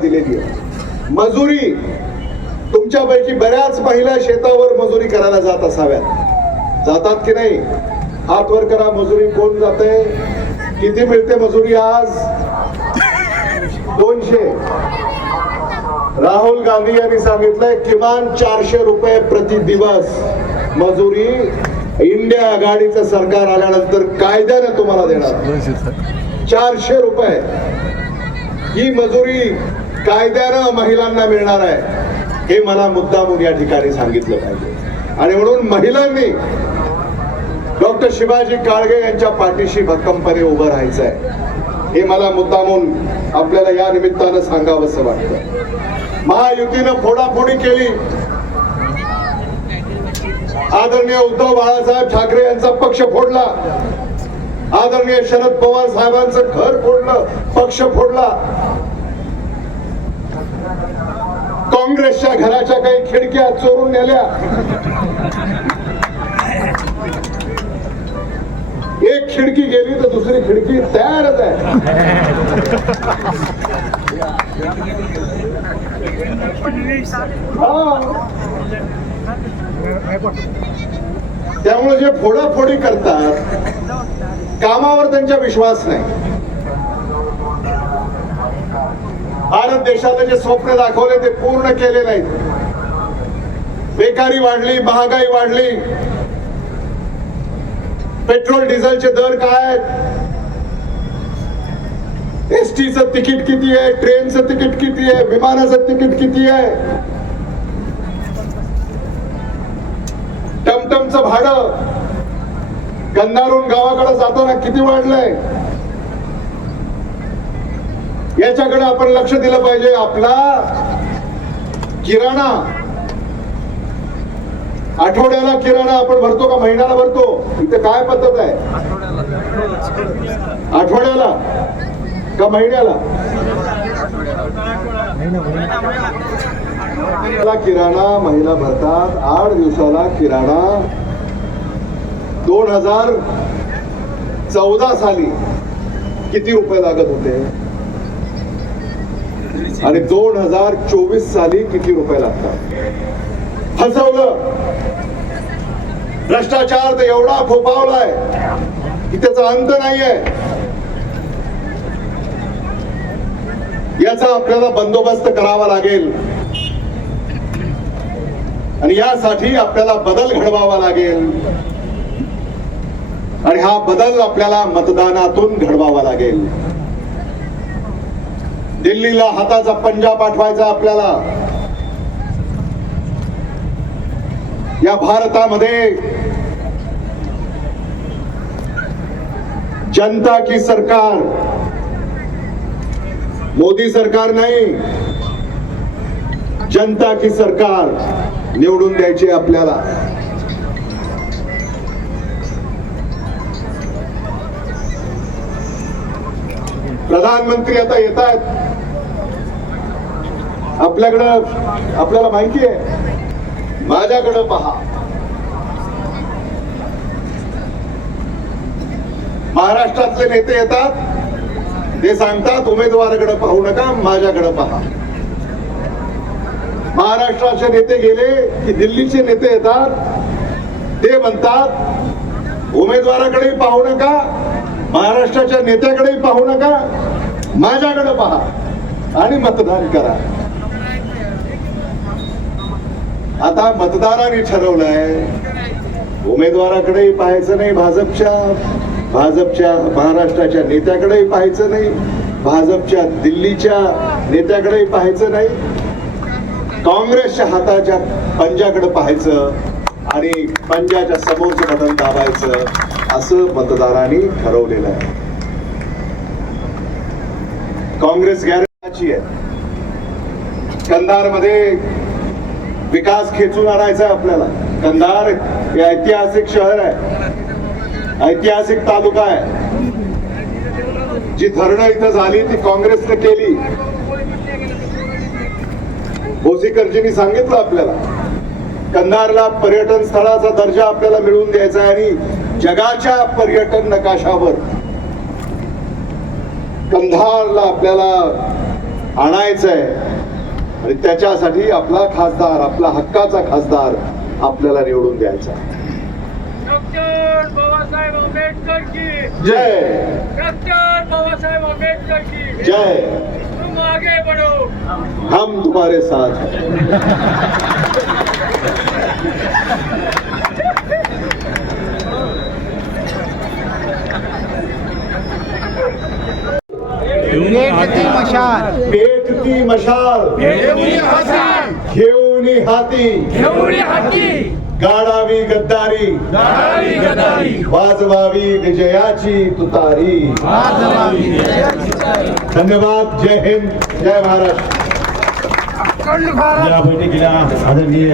दिलेली आहे. मजुरी, तुमच्यापैकी बऱ्याच महिला शेतावर मजुरी करायला जात असाव्यात, जातात की नाही? हात वर करा. मजुरी कोण जाते? किती मिळते मजुरी आज? 200. राहुल गांधी यांनी सांगितलंय किमान 400 रुपये प्रति दिवस मजुरी इंडिया आघाडीचं सरकार आल्यानंतर कायद्याने तुम्हाला देणार. 400 रुपये ही मजुरी कायद्यानं महिलांना मिळणार आहे. हे मला मुद्दामून या ठिकाणी सांगितलं पाहिजे. आणि म्हणून महिलांनी डॉक्टर शिवाजी काळगे यांच्या पाठीशी भक्कमपणे उभं राहायचं आहे. हे मला मुद्दामून आपल्याला या निमित्तानं सांगावंसं वाटतं. महायुतीनं फोडाफोडी केली. आदरणीय उद्धव बाळासाहेब ठाकरे यांचा पक्ष फोडला. आदरणीय शरद पवार साहेबांचं घर फोडलं, पक्ष फोडला. काँग्रेसच्या घराच्या काही खिडक्या चोरून नेल्या. एक खिडकी गेली तर दुसरी खिडकी तयारच आहे. त्यामुळे जे फोडाफोडी करतात, कामावर त्यांचा विश्वास नाही. भारत देशाचे जे स्वप्न दाखवले ते पूर्ण केले नाहीत. बेकारी वाढली, महागाई वाढली, पेट्रोल डिझेलचे दर काय आहेत, एसटीचं तिकीट किती आहे, ट्रेनचं तिकीट किती आहे, विमानाचं तिकीट किती आहे, टमटमचं भाडं कंधारून गावाकडे जाताना किती वाढलंय, याच्याकडे आपण लक्ष दिलं पाहिजे. आपला किराणा, आठवड्याला किराणा आपण भरतो का महिन्याला भरतो? इथे काय पद्धत आहे? आठवड्याला का महिन्याला? किराणा महिला भरतात. 8 दिवसाला किराणा 2014 साली किती रुपये लागत होते आणि 2024 साली किती रुपये लागतात? फसवलं. भ्रष्टाचार तर एवढा फोपावलाय की त्याचा अंत नाहीये. याचा आपल्याला बंदोबस्त करावा लागेल आणि यासाठी आपल्याला बदल घडवावा लागेल आणि हा बदल आपल्याला मतदानातून घडवावा लागेल. दिल्लीला हाताचा पंजा पाठवायचा आपल्याला. या भारतामध्ये जनता की सरकार, मोदी सरकार नाही, जनता की सरकार निवडून द्यायची आपल्याला. प्रधानमंत्री आता येत आहेत आपल्याकडं. आपल्याला माहिती आहे, माझ्याकडे पहा. महाराष्ट्रातले नेते येतात, ते सांगतात उमेदवाराकडे पाहू नका, माझ्याकडे पहा. महाराष्ट्राचे नेते गेले की दिल्लीचे नेते येतात, ते म्हणतात उमेदवाराकडे पाहू नका, महाराष्ट्राच्या नेत्याकडे पाहू नका, माझ्याकडे पहा आणि मतदान करा. आता मतदारांनी ठरवलंय उमेदवाराकडेही पाहायचं नाही, भाजपच्या महाराष्ट्राच्या नेत्याकडेही पाहायचं नाही, भाजपच्या दिल्लीच्या नेत्याकडेही पाहायचं नाही, काँग्रेसच्या हाताच्या पंजाकडे पाहायचं आणि पंजाच्या समोरचं बटन दाबायचं, असं मतदारांनी ठरवलेलं आहे. काँग्रेस गॅरंटीची आहे. कंधारमध्ये विकास खेचून आणायचा आहे आपल्याला. कंधार हे ऐतिहासिक शहर आहे, ऐतिहासिक तालुका आहे. जी धरणं इथं झाली ती काँग्रेसने केली. भोसीकरजींनी सांगितलं आपल्याला कंधारला पर्यटन स्थळाचा दर्जा आपल्याला मिळवून द्यायचा आहे आणि जगाच्या पर्यटन नकाशावर कंधारला आपल्याला आणायचंय आणि त्याच्यासाठी आपला खासदार, आपला हक्काचा खासदार आपल्याला निवडून द्यायचा. डॉक्टर बाबासाहेब आंबेडकर की जय. डॉक्टर बाबासाहेब आंबेडकर की जय. तुम आगे बढ़ो, हम तुम्हारे साथ हैं. पेटती मशाल पेटती मशाल घेऊन हाती गाडावी गद्दारी वाजवावी विजयाची तुतारी. धन्यवाद. जय हिंद. जय महाराष्ट्र. या बैठकीला आदरणीय